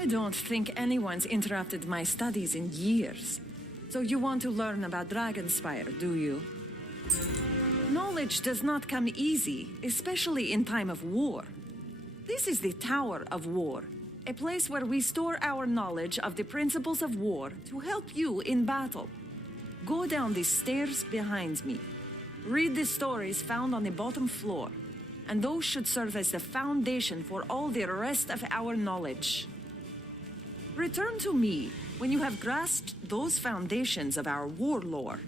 I don't think anyone's interrupted my studies in years. So you want to learn about Dragonsypre, do you? Knowledge does not come easy, especially in time of war. This is the Tower of War, a place where we store our knowledge of the principles of war to help you in battle. Go down the stairs behind me. Read the stories found on the bottom floor, and those should serve as the foundation for all the rest of our knowledge. Return to me when you have grasped those foundations of our war lore.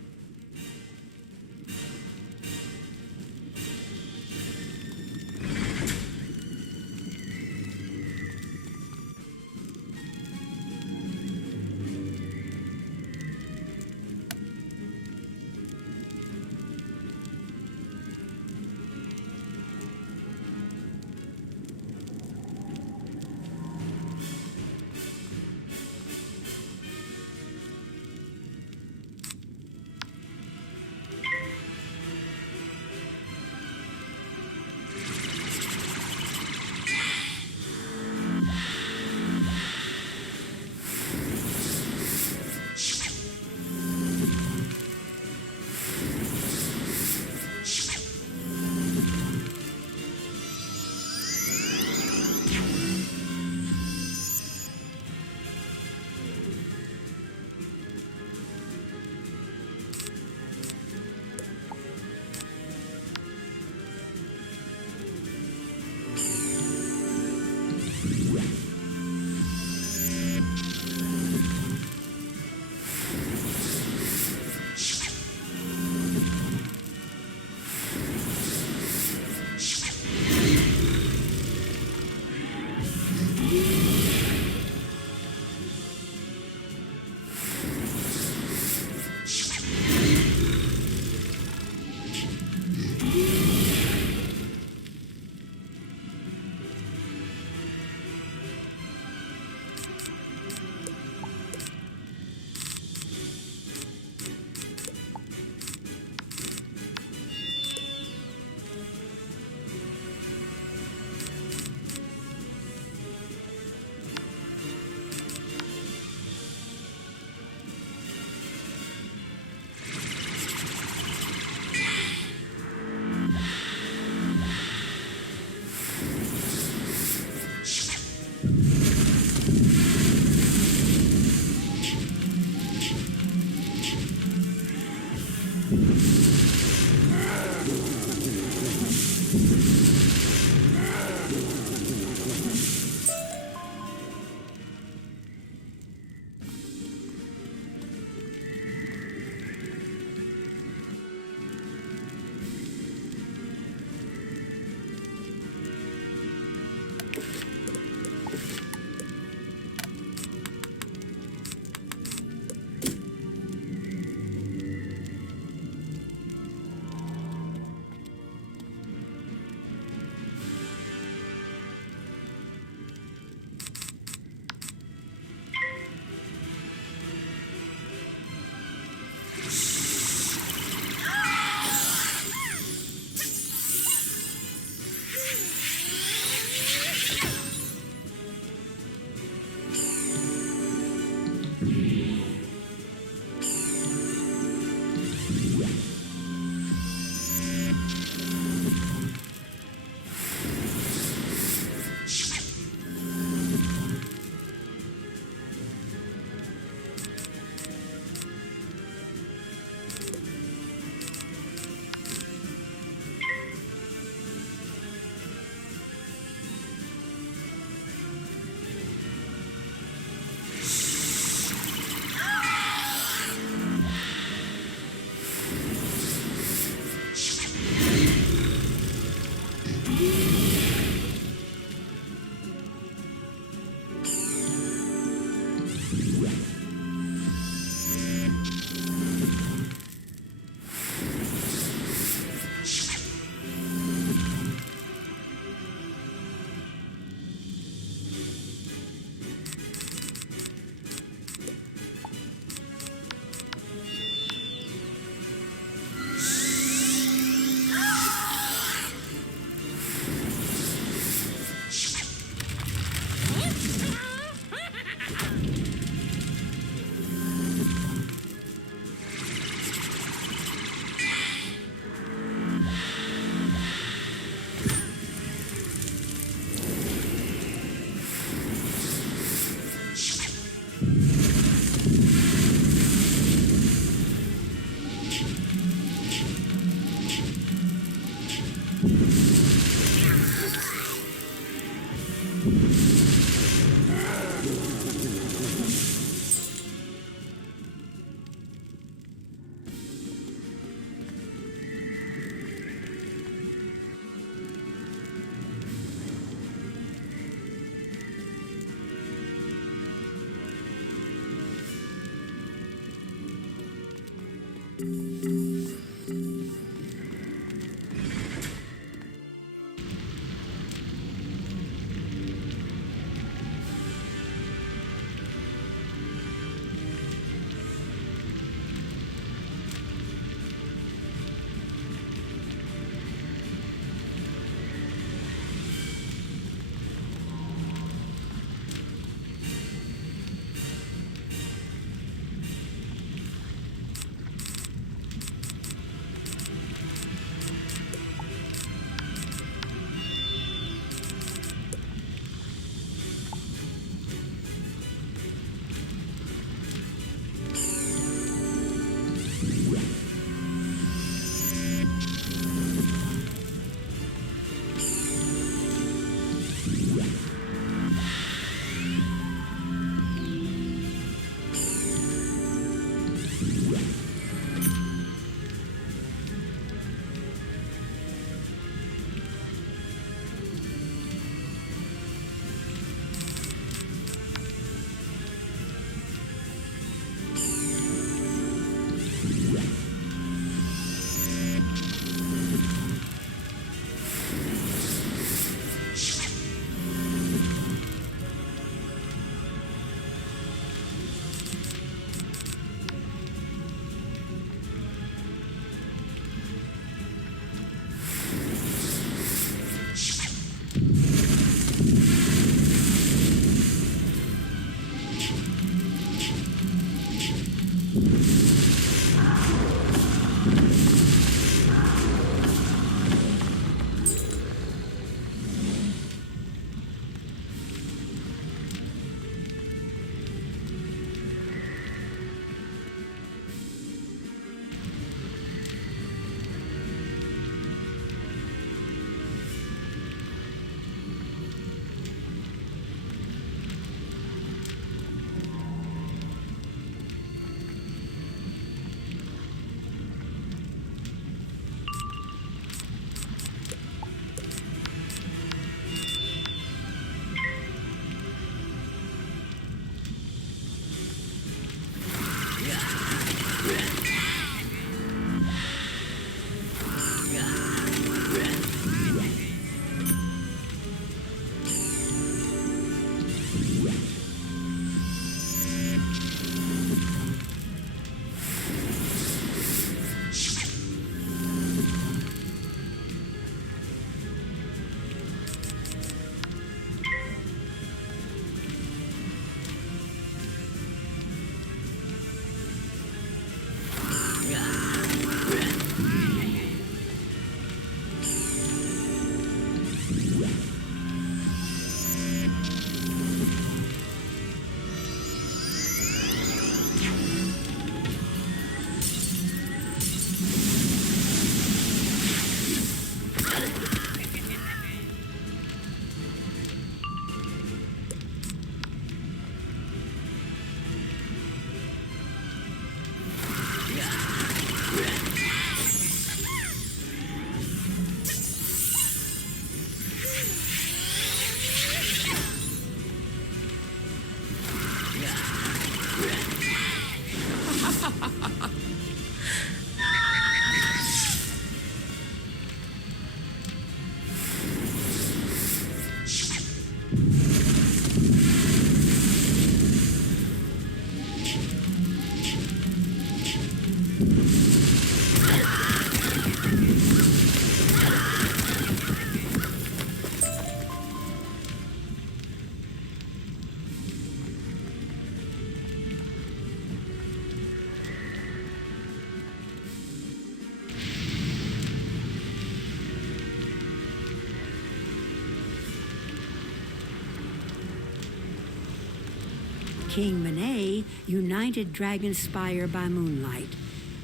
King Manet united Dragonsypre by moonlight,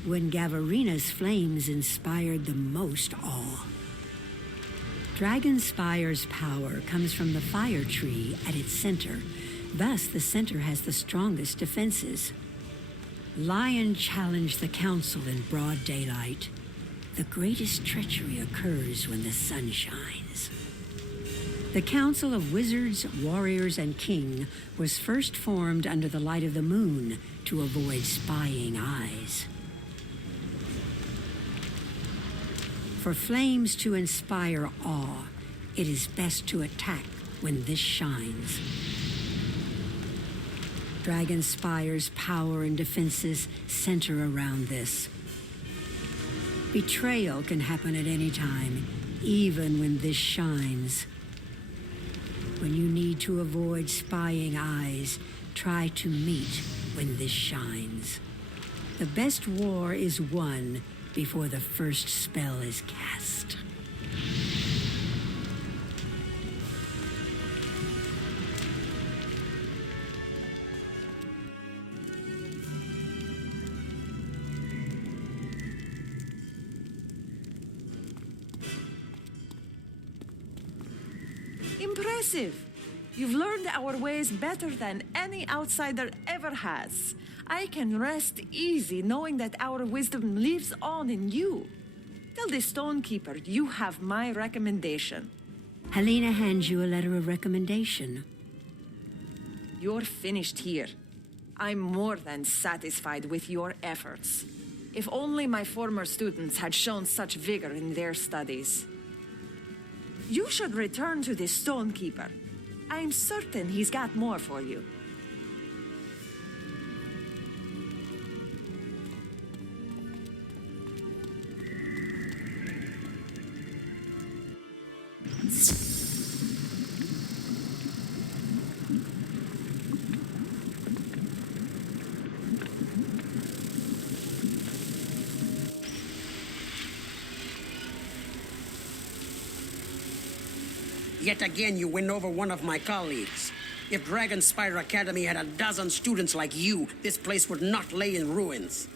when Gavarina's flames inspired the most awe. Dragonspire's power comes from the fire tree at its center. Thus, the center has the strongest defenses. Lion challenged the council in broad daylight. The greatest treachery occurs when the sun shines. The Council of Wizards, Warriors, and King was first formed under the light of the moon to avoid spying eyes. For flames to inspire awe, it is best to attack when this shines. Dragonspire's power and defenses center around this. Betrayal can happen at any time, even when this shines. When you need to avoid spying eyes, try to meet when this shines. The best war is won before the first spell is cast. Impressive! You've learned our ways better than any outsider ever has. I can rest easy knowing that our wisdom lives on in you. Tell the Stonekeeper you have my recommendation. Helena hands you a letter of recommendation. You're finished here. I'm more than satisfied with your efforts. If only my former students had shown such vigor in their studies. You should return to the Stonekeeper. I'm certain he's got more for you. Yet again, you win over one of my colleagues. If Dragonsypre Academy had a dozen students like you, this place would not lay in ruins.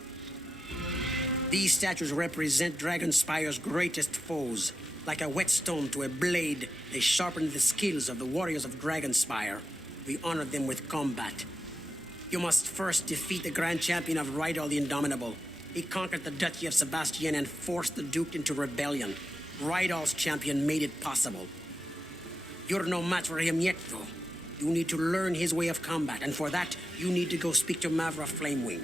These statues represent Dragonspire's greatest foes. Like a whetstone to a blade, they sharpen the skills of the warriors of Dragonsypre. We honor them with combat. You must first defeat the Grand Champion of Rydal the Indomitable. He conquered the Duchy of Sebastian and forced the Duke into rebellion. Rydal's champion made it possible. You're no match for him yet, though. You need to learn his way of combat, and for that, you need to go speak to Mavra Flamewing.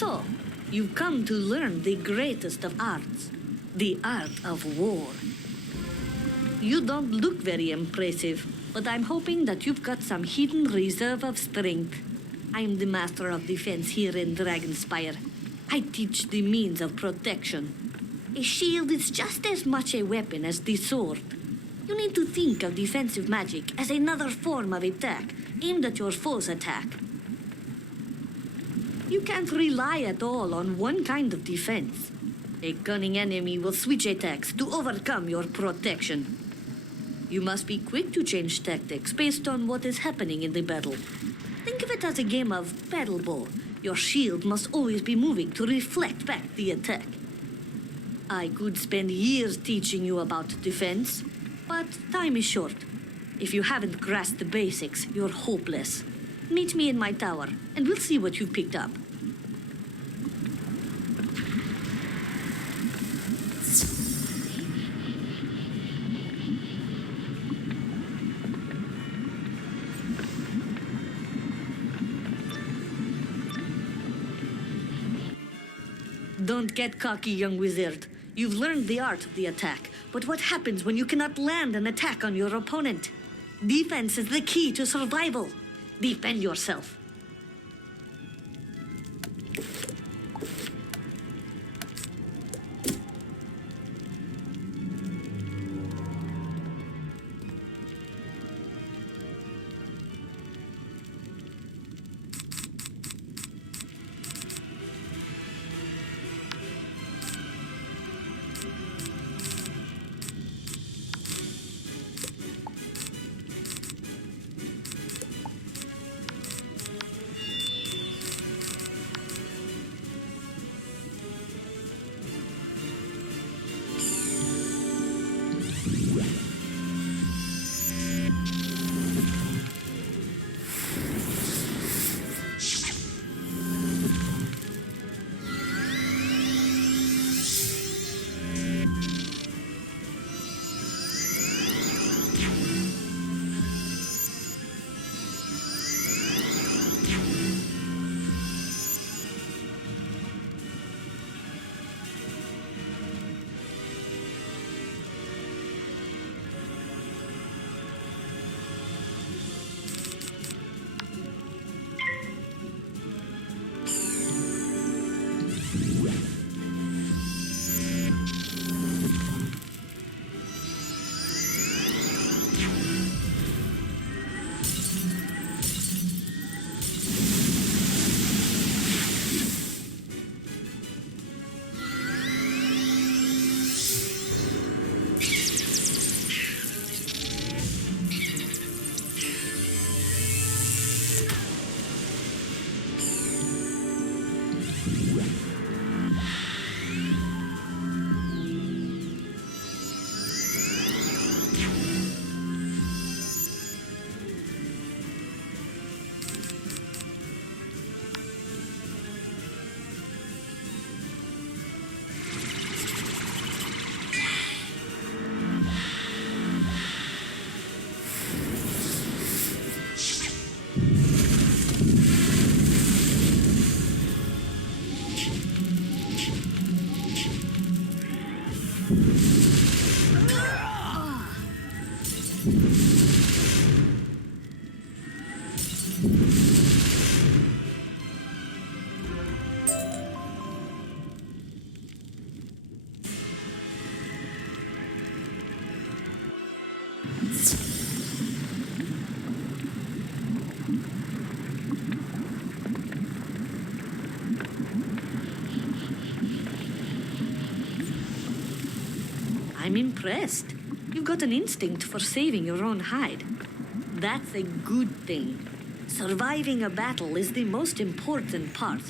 So, you've come to learn the greatest of arts, the art of war. You don't look very impressive, but I'm hoping that you've got some hidden reserve of strength. I'm the master of defense here in Dragonspire. I teach the means of protection. A shield is just as much a weapon as the sword. You need to think of defensive magic as another form of attack, aimed at your foe's attack. You can't rely at all on one kind of defense. A cunning enemy will switch attacks to overcome your protection. You must be quick to change tactics based on what is happening in the battle. Think of it as a game of battle ball. Your shield must always be moving to reflect back the attack. I could spend years teaching you about defense, but time is short. If you haven't grasped the basics, you're hopeless. Meet me in my tower, and we'll see what you've picked up. Don't get cocky, young wizard. You've learned the art of the attack, but what happens when you cannot land an attack on your opponent? Defense is the key to survival. Defend yourself. I'm impressed. You've got an instinct for saving your own hide. That's a good thing. Surviving a battle is the most important part.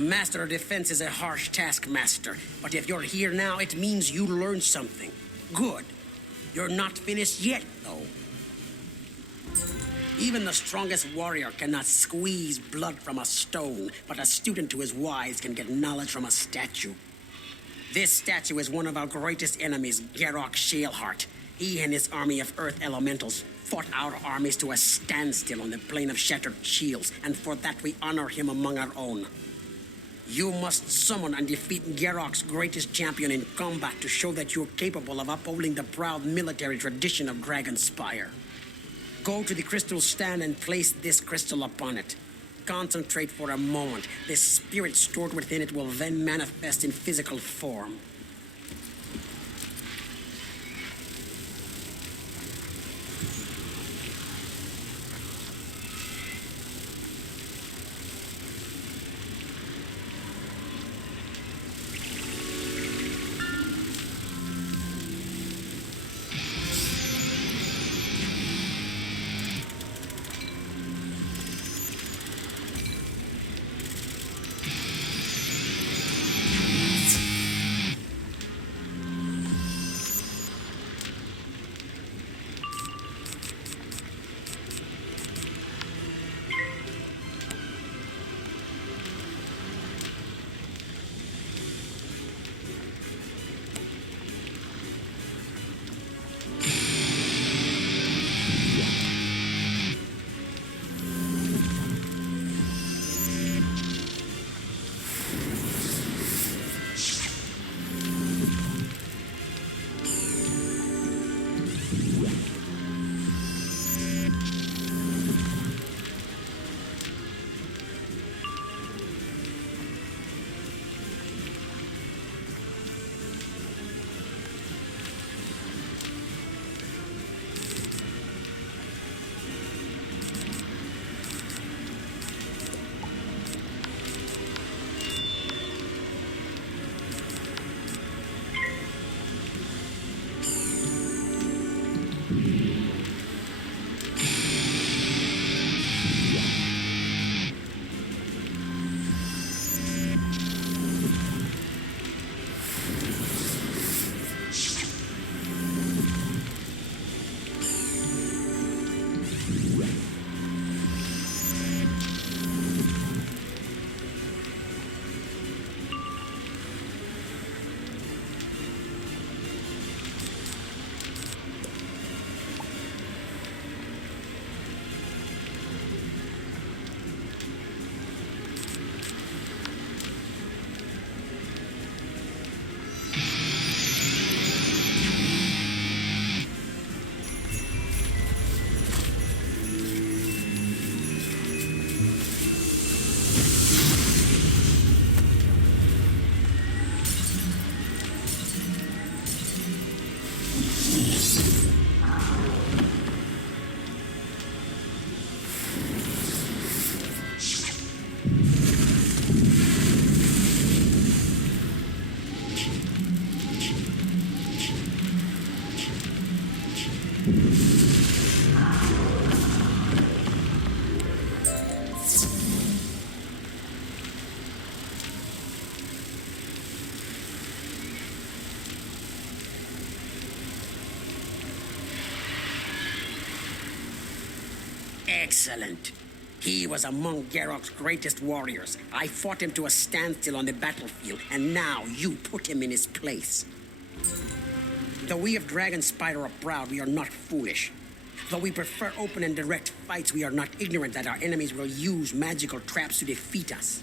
The Master of Defense is a harsh taskmaster, but if you're here now, it means you learned something. Good. You're not finished yet, though. Even the strongest warrior cannot squeeze blood from a stone, but a student who is wise can get knowledge from a statue. This statue is one of our greatest enemies, Garrock Shaleheart. He and his army of Earth Elementals fought our armies to a standstill on the Plain of Shattered Shields, and for that we honor him among our own. You must summon and defeat Garrock's greatest champion in combat to show that you're capable of upholding the proud military tradition of Dragonsypre. Go to the crystal stand and place this crystal upon it. Concentrate for a moment. The spirit stored within it will then manifest in physical form. Excellent. He was among Geralt's greatest warriors. I fought him to a standstill on the battlefield, and now you put him in his place. Though we of Dragonsypre are proud, we are not foolish. Though we prefer open and direct fights, we are not ignorant that our enemies will use magical traps to defeat us.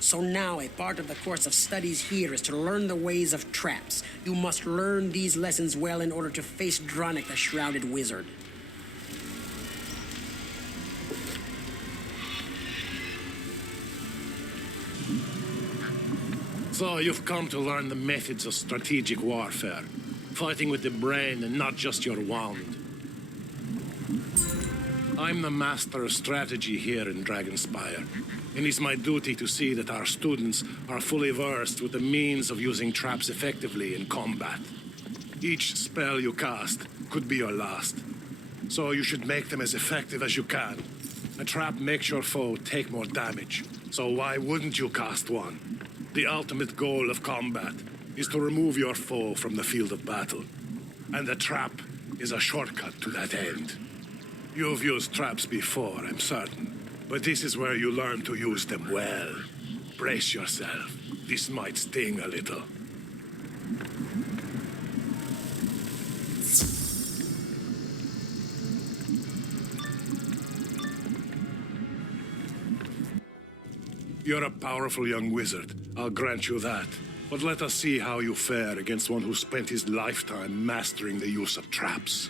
So now, a part of the course of studies here is to learn the ways of traps. You must learn these lessons well in order to face Dronic, the Shrouded Wizard. So you've come to learn the methods of strategic warfare. Fighting with the brain and not just your wand. I'm the master of strategy here in Dragonsypre, and it's my duty to see that our students are fully versed with the means of using traps effectively in combat. Each spell you cast could be your last, so you should make them as effective as you can. A trap makes your foe take more damage, so why wouldn't you cast one? The ultimate goal of combat is to remove your foe from the field of battle, and the trap is a shortcut to that end. You've used traps before, I'm certain, but this is where you learn to use them well. Brace yourself. This might sting a little. You're a powerful young wizard, I'll grant you that. But let us see how you fare against one who spent his lifetime mastering the use of traps.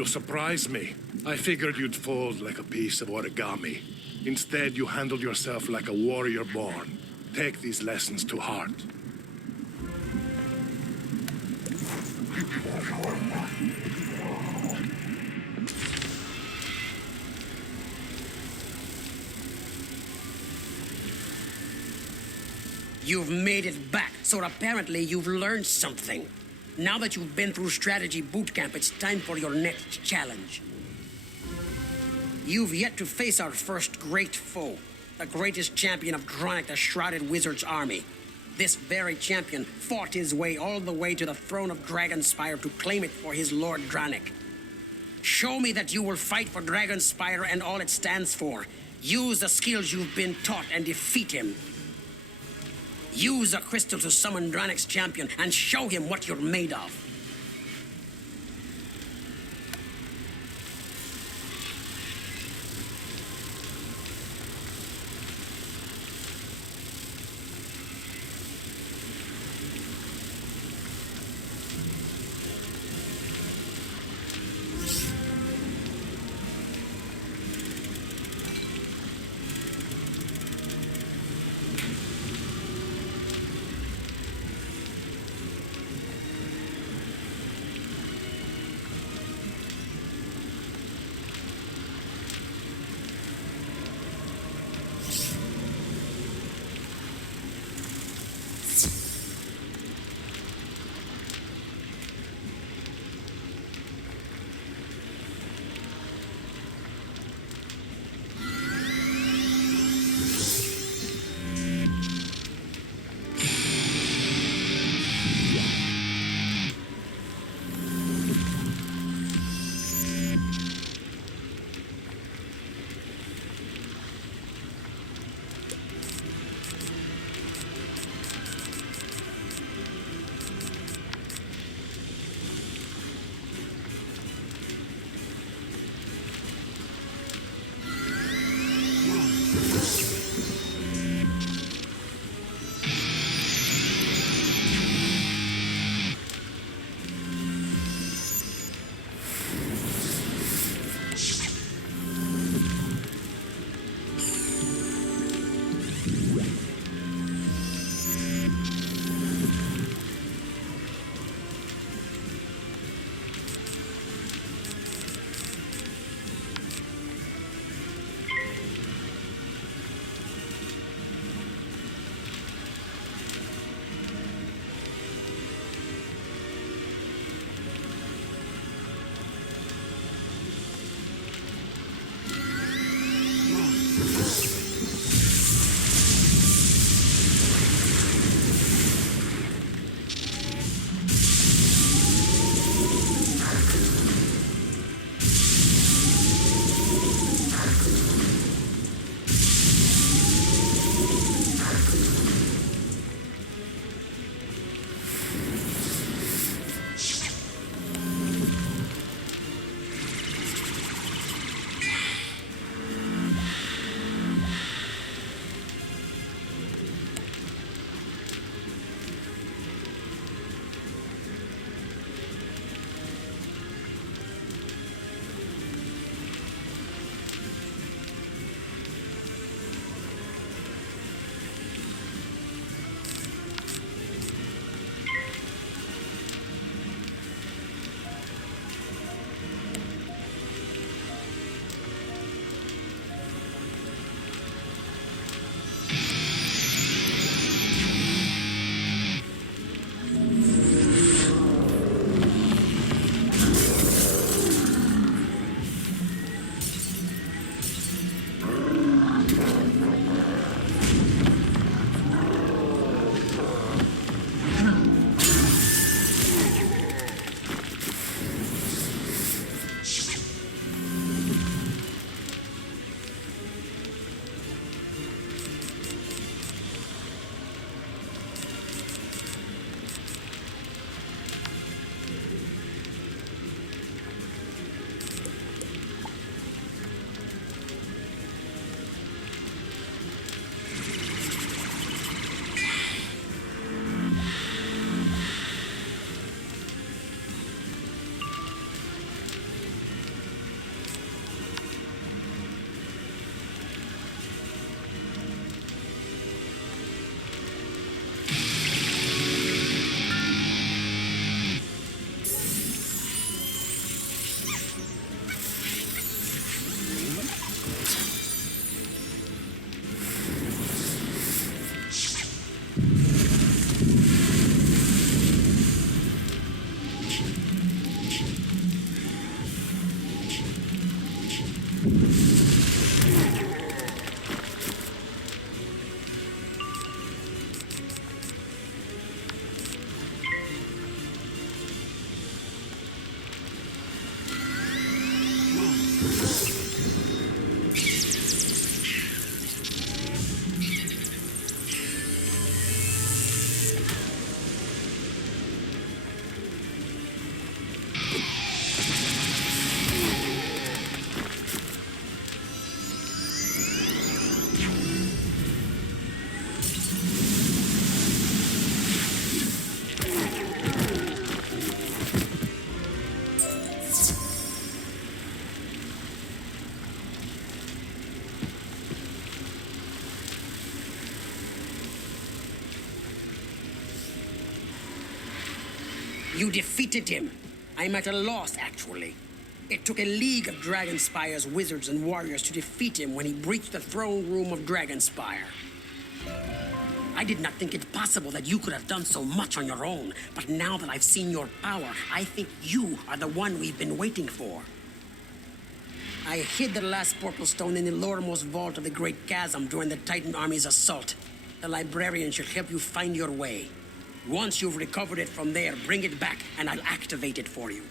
You surprised me. I figured you'd fold like a piece of origami. Instead, you handled yourself like a warrior born. Take these lessons to heart. You've made it back, so apparently you've learned something. Now that you've been through strategy boot camp, it's time for your next challenge. You've yet to face our first great foe, the greatest champion of Dronic the Shrouded Wizard's army. This very champion fought his way all the way to the throne of Dragonsypre to claim it for his Lord Dronic. Show me that you will fight for Dragonsypre and all it stands for. Use the skills you've been taught and defeat him. Use a crystal to summon Dronic's champion and show him what you're made of. You defeated him. I'm at a loss, actually. It took a league of Dragonspire's wizards and warriors to defeat him when he breached the throne room of Dragonspire. I did not think it possible that you could have done so much on your own, but now that I've seen your power, I think you are the one we've been waiting for. I hid the last portal stone in the lowermost vault of the Great Chasm during the Titan Army's assault. The librarian should help you find your way. Once you've recovered it from there, bring it back, and I'll activate it for you.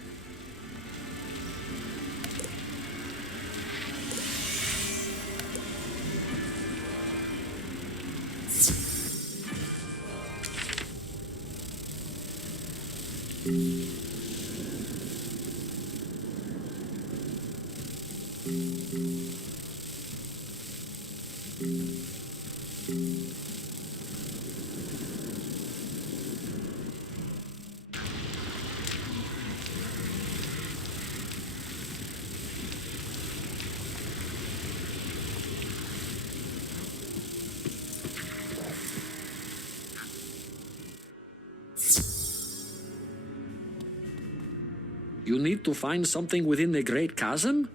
You need to find something within the Great Chasm?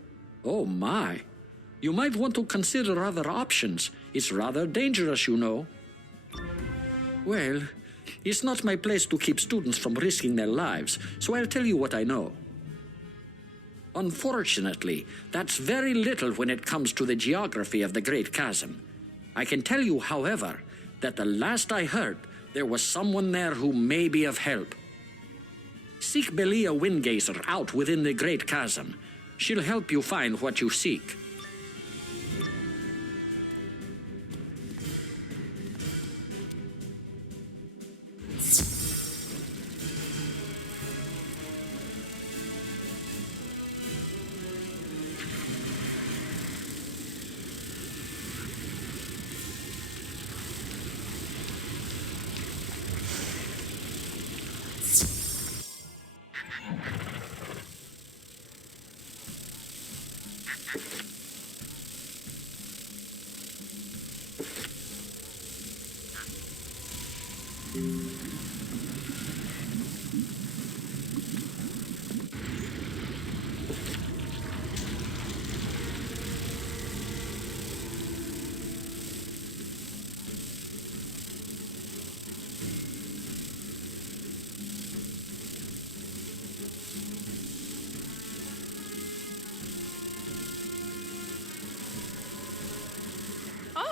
Oh my. You might want to consider other options. It's rather dangerous, you know. Well, it's not my place to keep students from risking their lives, so I'll tell you what I know. Unfortunately, that's very little when it comes to the geography of the Great Chasm. I can tell you, however, that the last I heard, there was someone there who may be of help. Seek Belia Windgazer out within the Great Chasm. She'll help you find what you seek.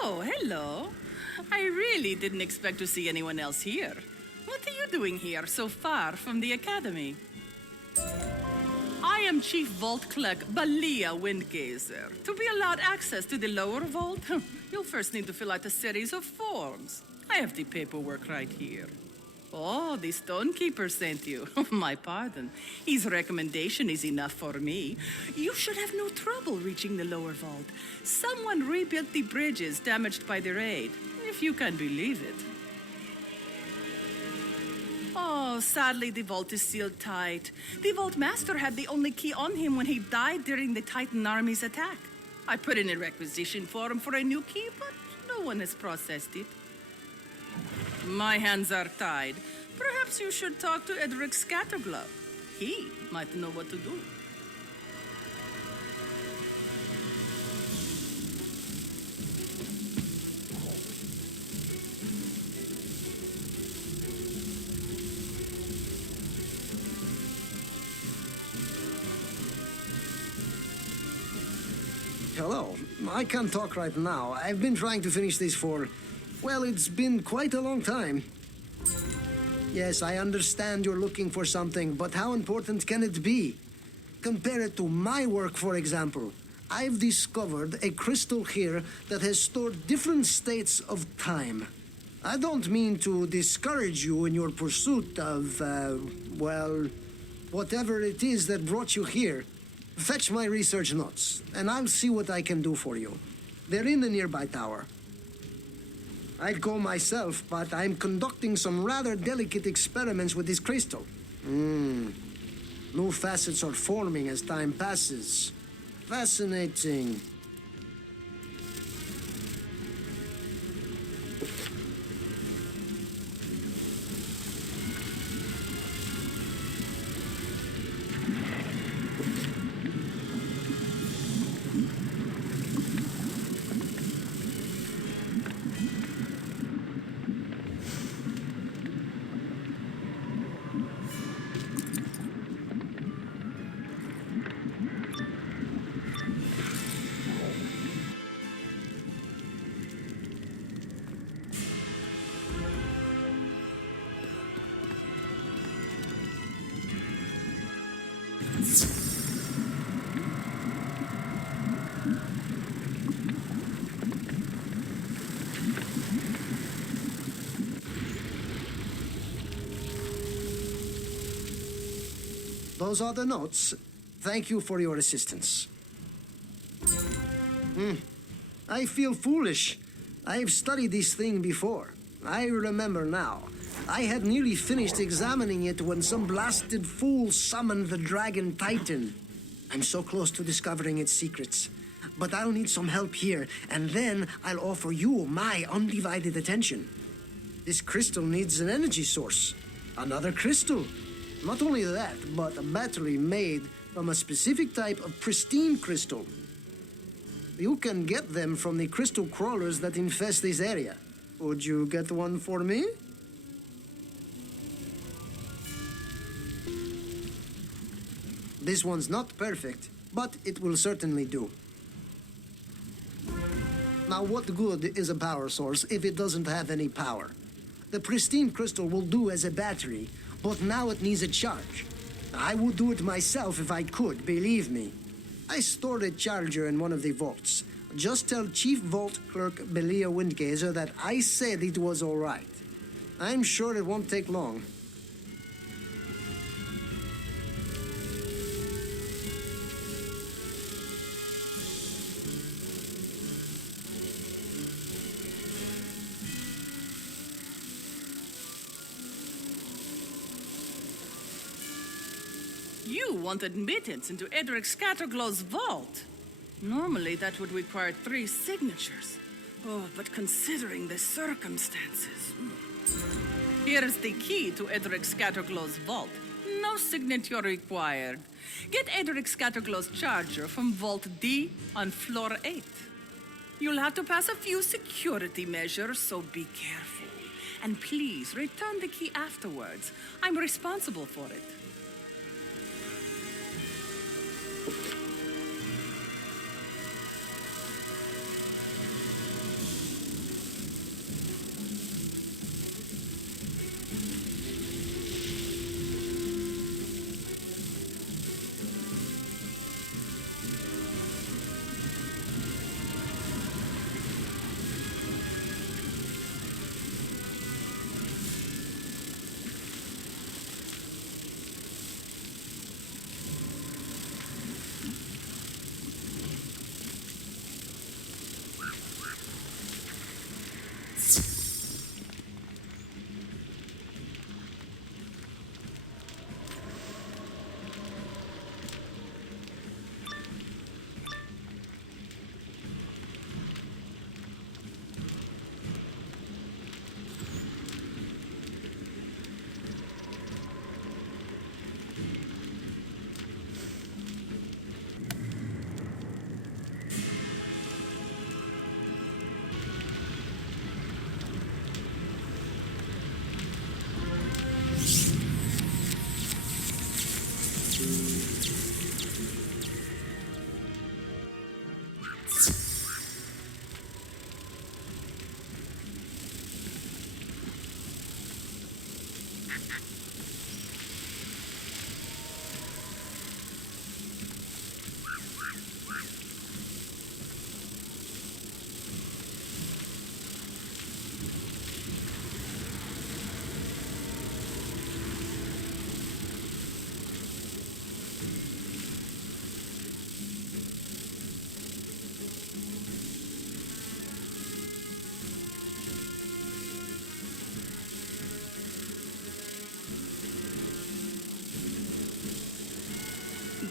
Oh, hello. I really didn't expect to see anyone else here. What are you doing here so far from the academy? I am Chief Vault Clerk Belia Windgazer. To be allowed access to the lower vault, you'll first need to fill out a series of forms. I have the paperwork right here. Oh, the Stonekeeper sent you. My pardon. His recommendation is enough for me. You should have no trouble reaching the lower vault. Someone rebuilt the bridges damaged by the raid, if you can believe it. Oh, sadly, the vault is sealed tight. The Vault Master had the only key on him when he died during the Titan Army's attack. I put in a requisition form for a new key, but no one has processed it. My hands are tied. Perhaps you should talk to Edric Scatterglove. He might know what to do. hello. I can't talk right now. I've been trying to finish this for... well, it's been quite a long time. Yes, I understand you're looking for something, but how important can it be? Compare it to my work, for example. I've discovered a crystal here that has stored different states of time. I don't mean to discourage you in your pursuit of, well, whatever it is that brought you here. Fetch my research notes, and I'll see what I can do for you. They're in the nearby tower. I'd go myself, but I'm conducting some rather delicate experiments with this crystal. New facets are forming as time passes. Fascinating. Those are the notes. Thank you for your assistance. I feel foolish. I've studied this thing before. I remember now. I had nearly finished examining it when some blasted fool summoned the Dragon Titan. I'm so close to discovering its secrets. But I'll need some help here, and then I'll offer you my undivided attention. This crystal needs an energy source. Another crystal. Not only that, but a battery made from a specific type of pristine crystal. You can get them from the crystal crawlers that infest this area. Would you get one for me? This one's not perfect, but it will certainly do. Now, what good is a power source if it doesn't have any power? The pristine crystal will do as a battery, but now it needs a charge. I would do it myself if I could, believe me. I stored a charger in one of the vaults. Just tell Chief Vault Clerk Belia Windgazer that I said it was all right. I'm sure it won't take long. You want admittance into Edric Scatterglow's vault. Normally, that would require 3 signatures. Oh, but considering the circumstances... Here's the key to Edric Scatterglow's vault. No signature required. Get Edric Scatterglow's charger from Vault D on floor 8. You'll have to pass a few security measures, so be careful. And please, return the key afterwards. I'm responsible for it.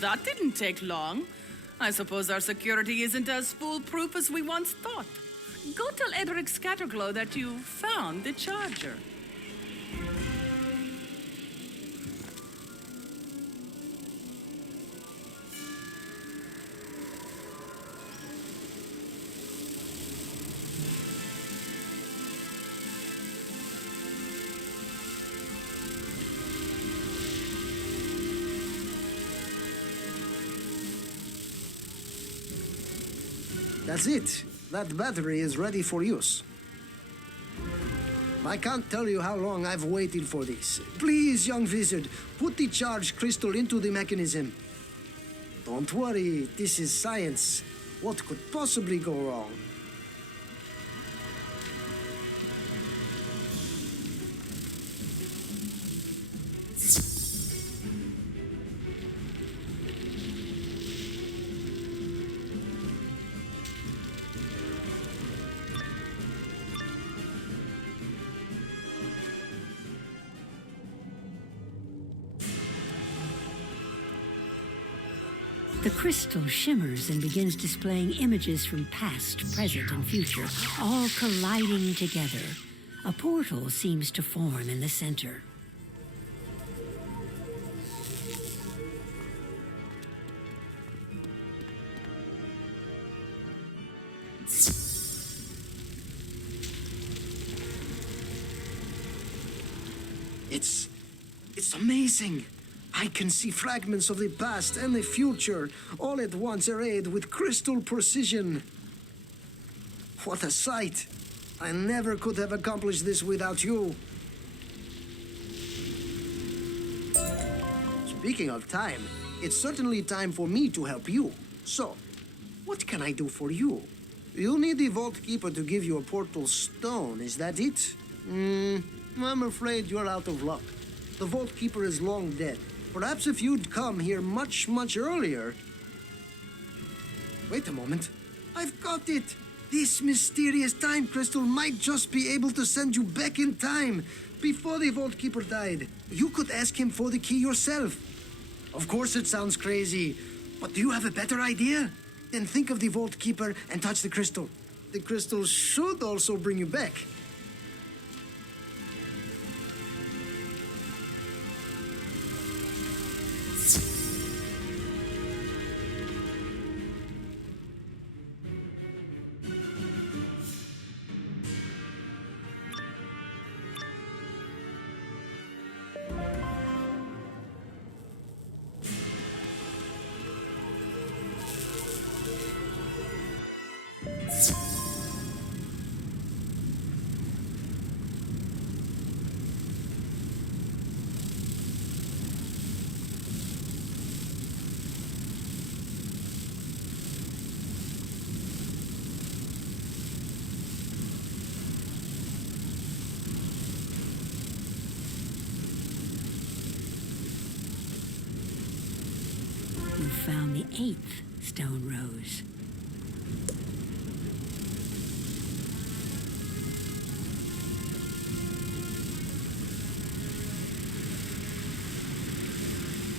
that didn't take long. I suppose our security isn't as foolproof as we once thought. Go tell Edric Scatterglow that you found the charger. That's it. That battery is ready for use. I can't tell you how long I've waited for this. Please, young wizard, put the charge crystal into the mechanism. Don't worry, this is science. What could possibly go wrong? The crystal shimmers and begins displaying images from past, present, and future, all colliding together. A portal seems to form in the center. It's amazing. I can see fragments of the past and the future, all at once arrayed with crystal precision. What a sight! I never could have accomplished this without you. Speaking of time, it's certainly time for me to help you. So, what can I do for you? You'll need the Vault Keeper to give you a portal stone, is that it? I'm afraid you're out of luck. The Vault Keeper is long dead. Perhaps if you'd come here much, much earlier... Wait a moment. I've got it! This mysterious time crystal might just be able to send you back in time, before the Vault Keeper died. You could ask him for the key yourself. Of course it sounds crazy, but do you have a better idea? Then think of the Vault Keeper and touch the crystal. The crystal should also bring you back. You found the 8th stone rose.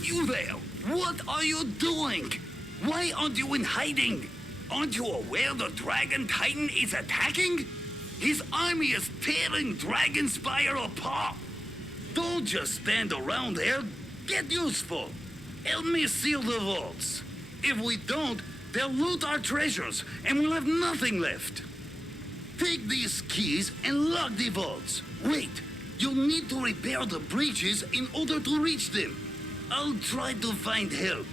You there! What are you doing? Why aren't you in hiding? Aren't you aware the Dragon Titan is attacking? His army is tearing Dragonsypre apart. Don't just stand around there. Get useful. Help me seal the vaults. If we don't, they'll loot our treasures, and we'll have nothing left. Take these keys and lock the vaults. Wait, you'll need to repair the breaches in order to reach them. I'll try to find help.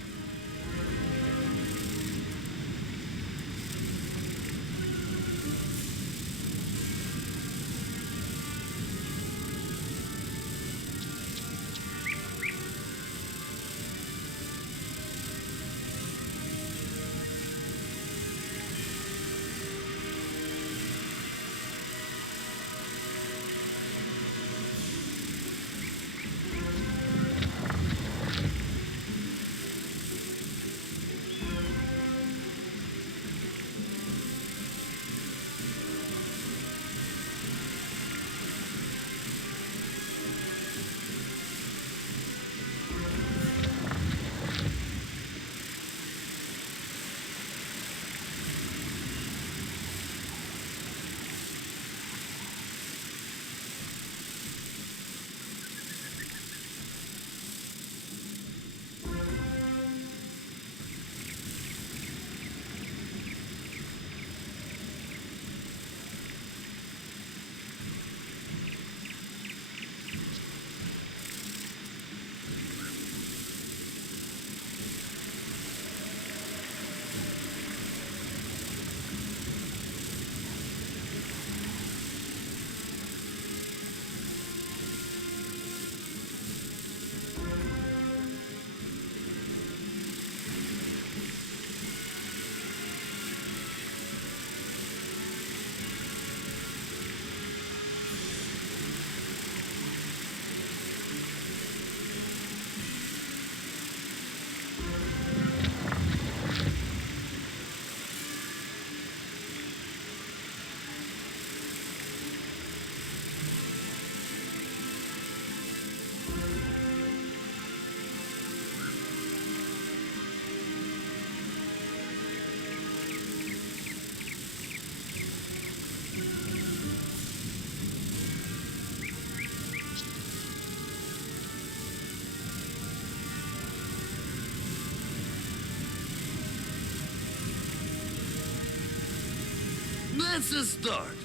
That's a start.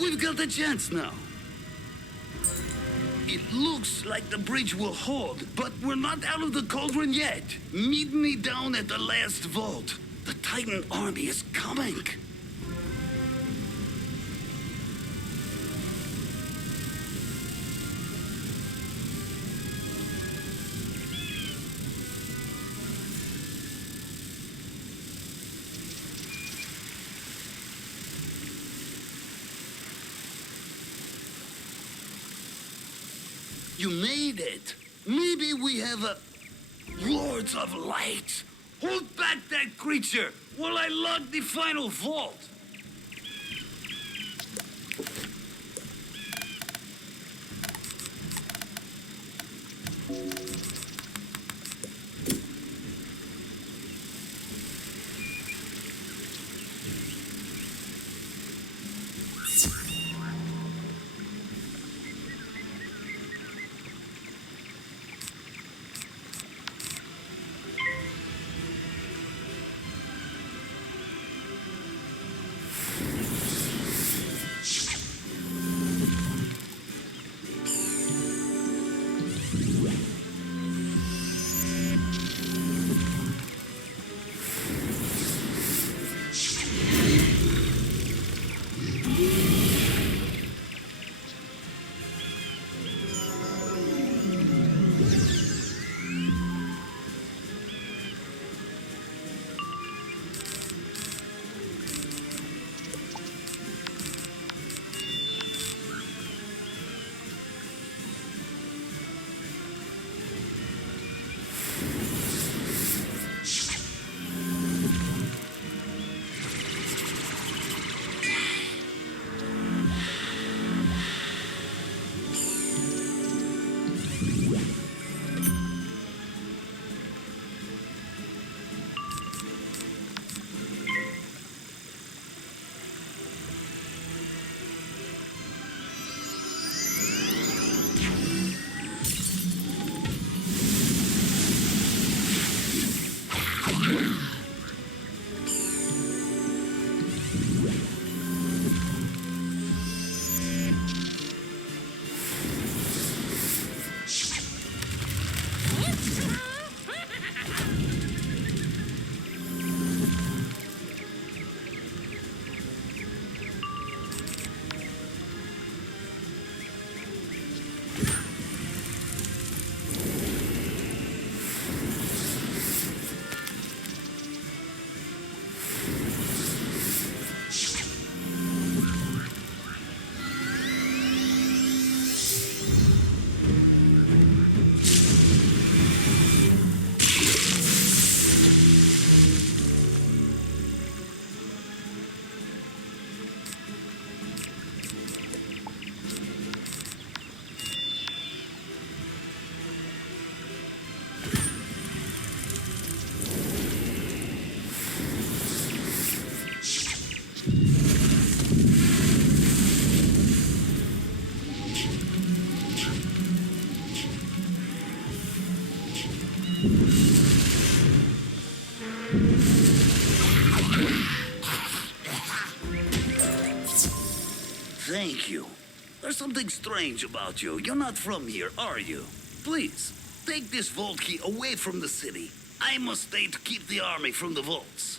We've got a chance now. It looks like the bridge will hold, but we're not out of the cauldron yet. Meet me down at the last vault. The Titan army is coming. You made it. Maybe we have a... Lords of Light! Hold back that creature while I lock the final vault! Thank you. There's something strange about you. You're not from here, are you? Please, take this vault key away from the city. I must stay to keep the army from the vaults.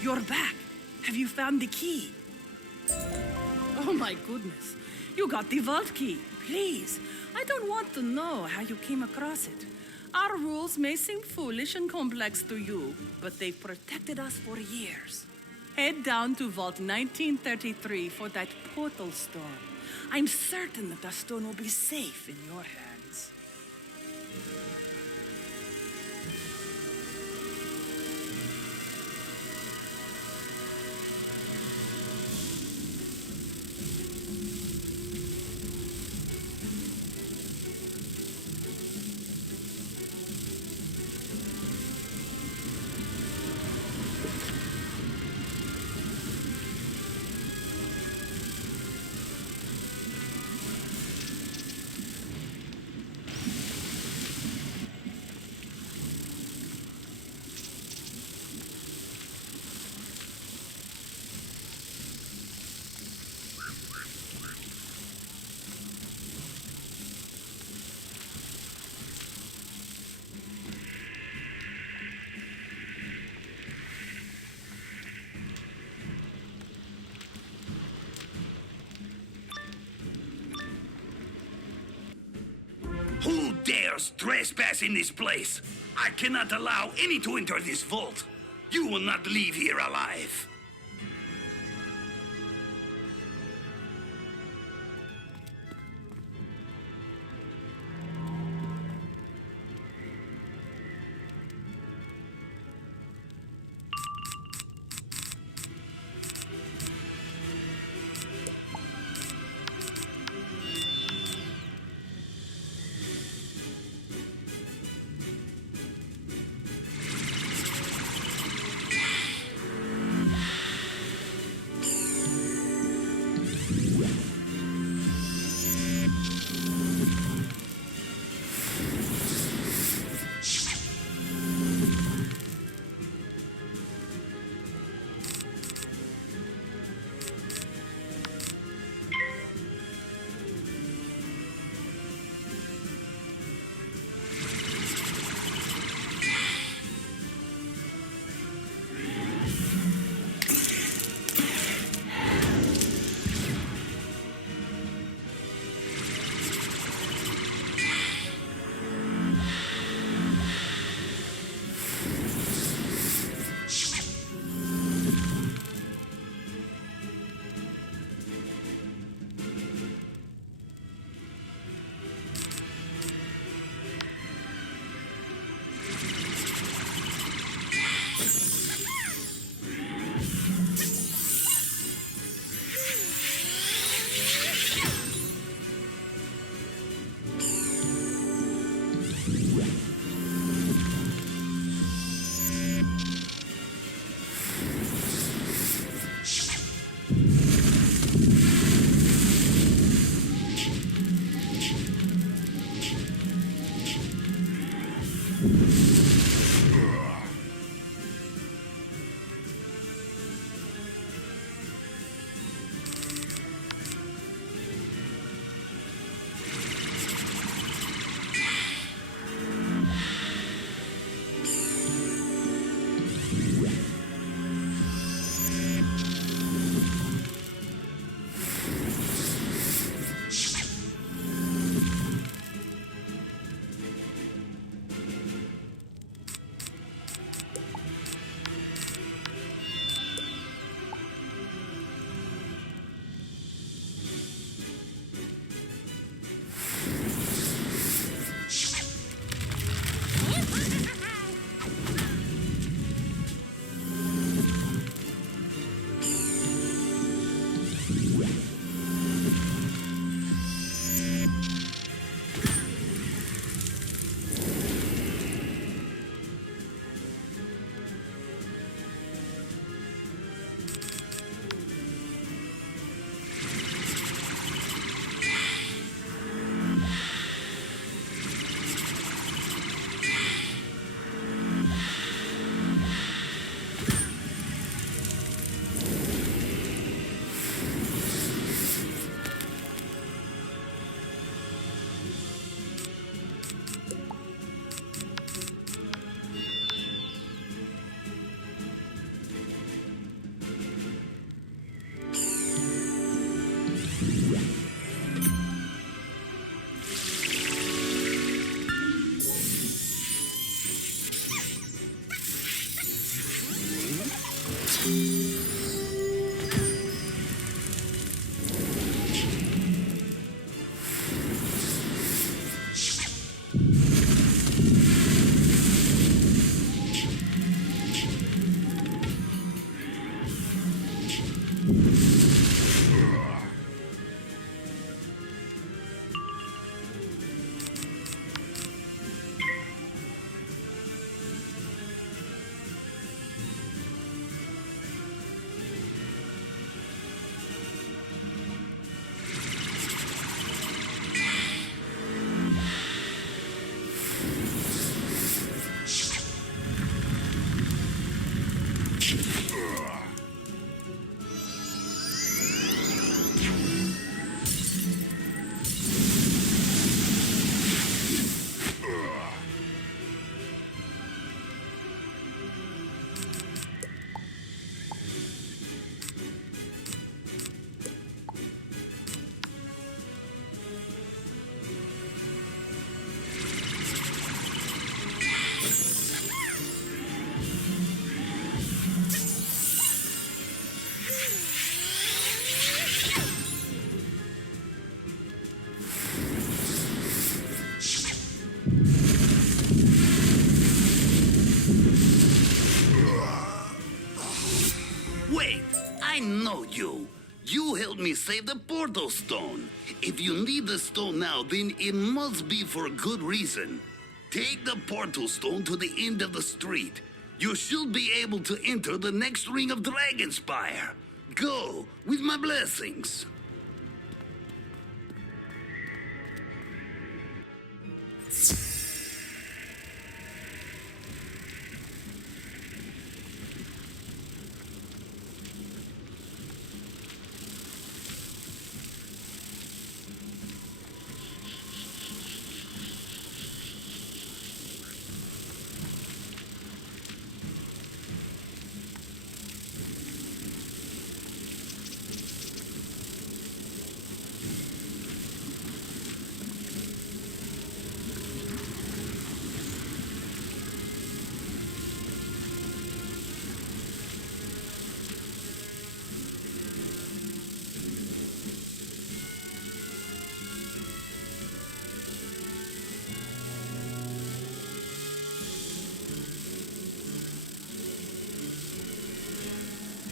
You're back. Have you found the key? Oh my goodness. You got the vault key. Please, I don't want to know how you came across it. Our rules may seem foolish and complex to you, but they've protected us for years. Head down to Vault 1933 for that portal stone. I'm certain that the stone will be safe in your hands. Who dares trespass in this place? I cannot allow any to enter this vault. You will not leave here alive. know you. You helped me save the portal stone. If you need the stone now, then it must be for a good reason. Take the portal stone to the end of the street. You should be able to enter the next ring of Dragonspire. Go, with my blessings.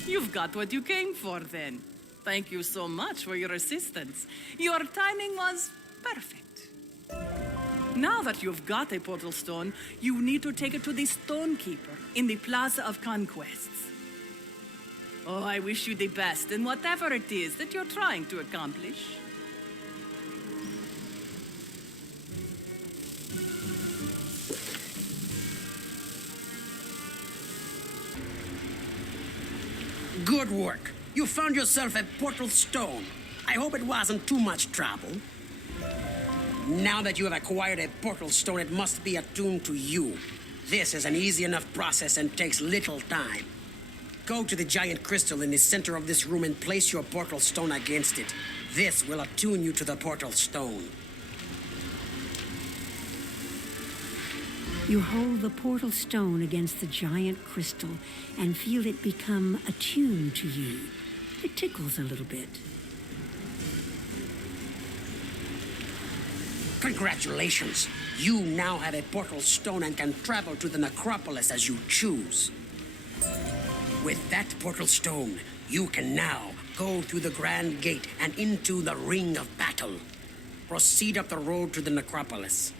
You've got what you came for, then. Thank you so much for your assistance. Your timing was perfect. Now that you've got a portal stone, you need to take it to the Stonekeeper in the Plaza of Conquests. Oh, I wish you the best in whatever it is that you're trying to accomplish. Good work. You found yourself a portal stone. I hope it wasn't too much trouble. Now that you have acquired a portal stone, it must be attuned to you. This is an easy enough process and takes little time. Go to the giant crystal in the center of this room and place your portal stone against it. This will attune you to the portal stone. You hold the portal stone against the giant crystal and feel it become attuned to you. It tickles a little bit. Congratulations! You now have a portal stone and can travel to the necropolis as you choose. With that portal stone, you can now go through the Grand Gate and into the Ring of Battle. Proceed up the road to the necropolis.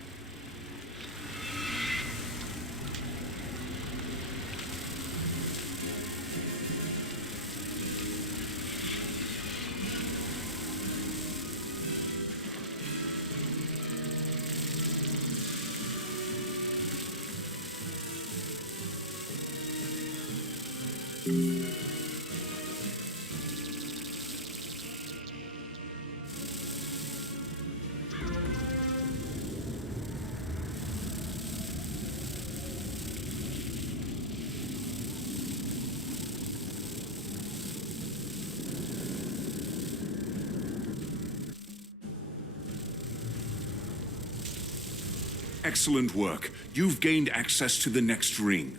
Excellent work. You've gained access to the next ring.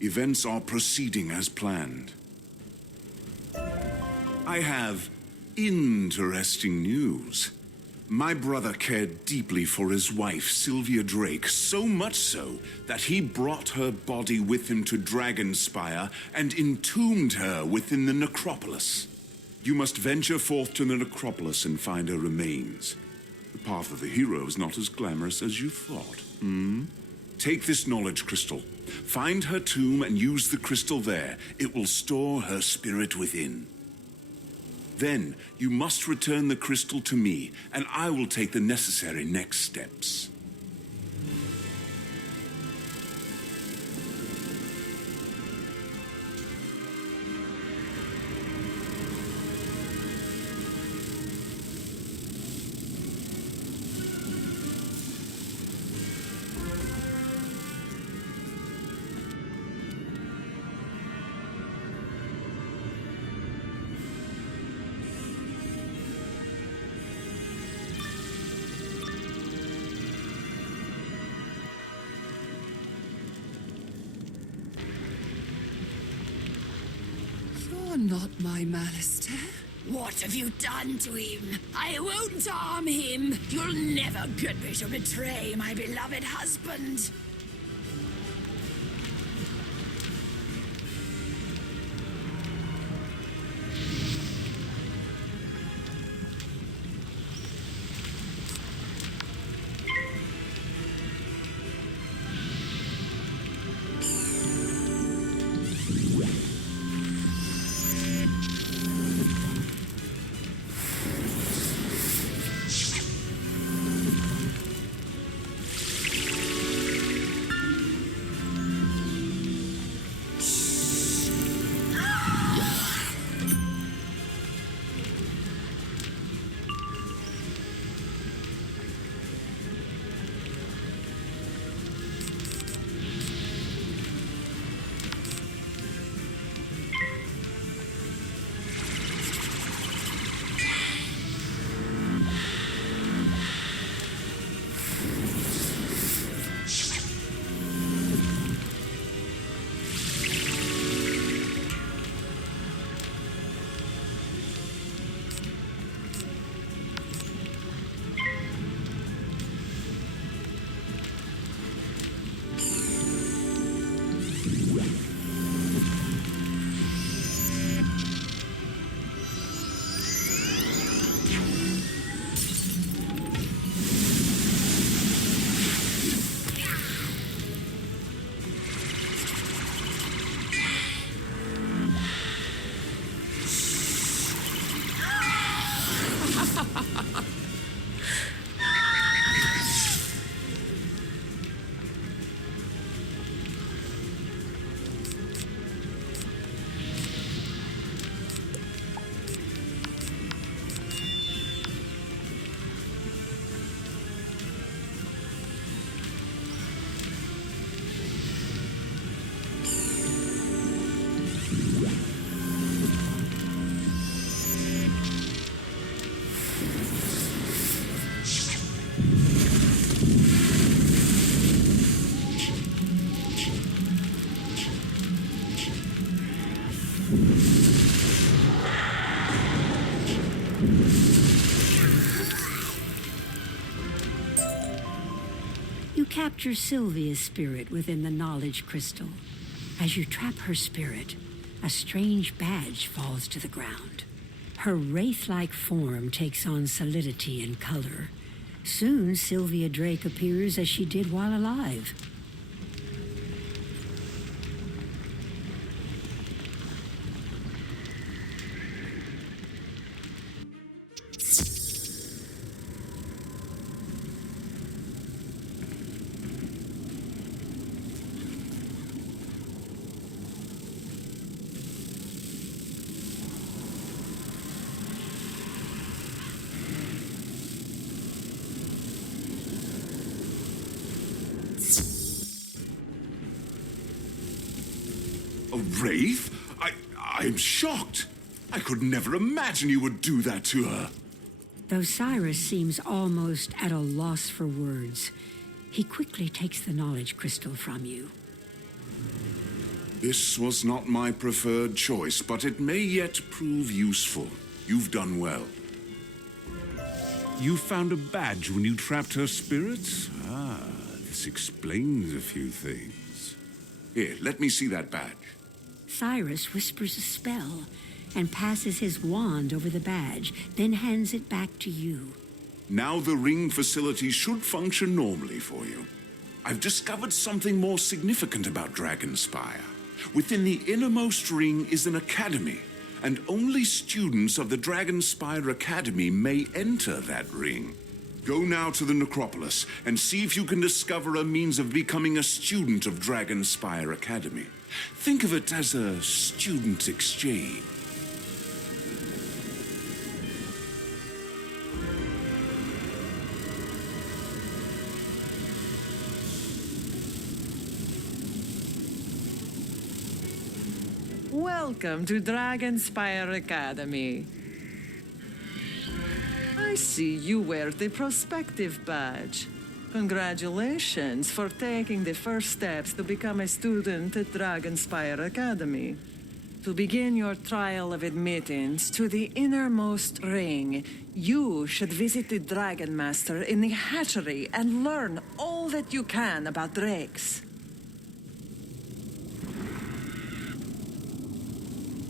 Events are proceeding as planned. I have interesting news. My brother cared deeply for his wife, Sylvia Drake, so much so that he brought her body with him to Dragonspire and entombed her within the necropolis. You must venture forth to the necropolis and find her remains. The path of the hero is not as glamorous as you thought. Take this knowledge crystal. Find her tomb and use the crystal there. It will store her spirit within. Then you must return the crystal to me, and I will take the necessary next steps. Not my Malister. What have you done to him? I won't harm him. You'll never get me to betray my beloved husband. You capture Sylvia's spirit within the knowledge crystal. As you trap her spirit, a strange badge falls to the ground. Her wraith-like form takes on solidity and color. Soon, Sylvia Drake appears as she did while alive. A wraith? I'm shocked. I could never imagine you would do that to her. Though Cyrus seems almost at a loss for words, he quickly takes the knowledge crystal from you. This was not my preferred choice, but it may yet prove useful. You've done well. You found a badge when you trapped her spirits? Ah, this explains a few things. Here, let me see that badge. Cyrus whispers a spell and passes his wand over the badge, then hands it back to you. Now the ring facility should function normally for you. I've discovered something more significant about Dragonspire. Within the innermost ring is an academy, and only students of the Dragonspire Academy may enter that ring. Go now to the necropolis and see if you can discover a means of becoming a student of Dragonspire Academy. Think of it as a student exchange. Welcome to Dragonspire Academy. I see you wear the prospective badge. Congratulations for taking the first steps to become a student at Dragonspire Academy. To begin your trial of admittance to the innermost ring, you should visit the Dragon Master in the hatchery and learn all that you can about drakes.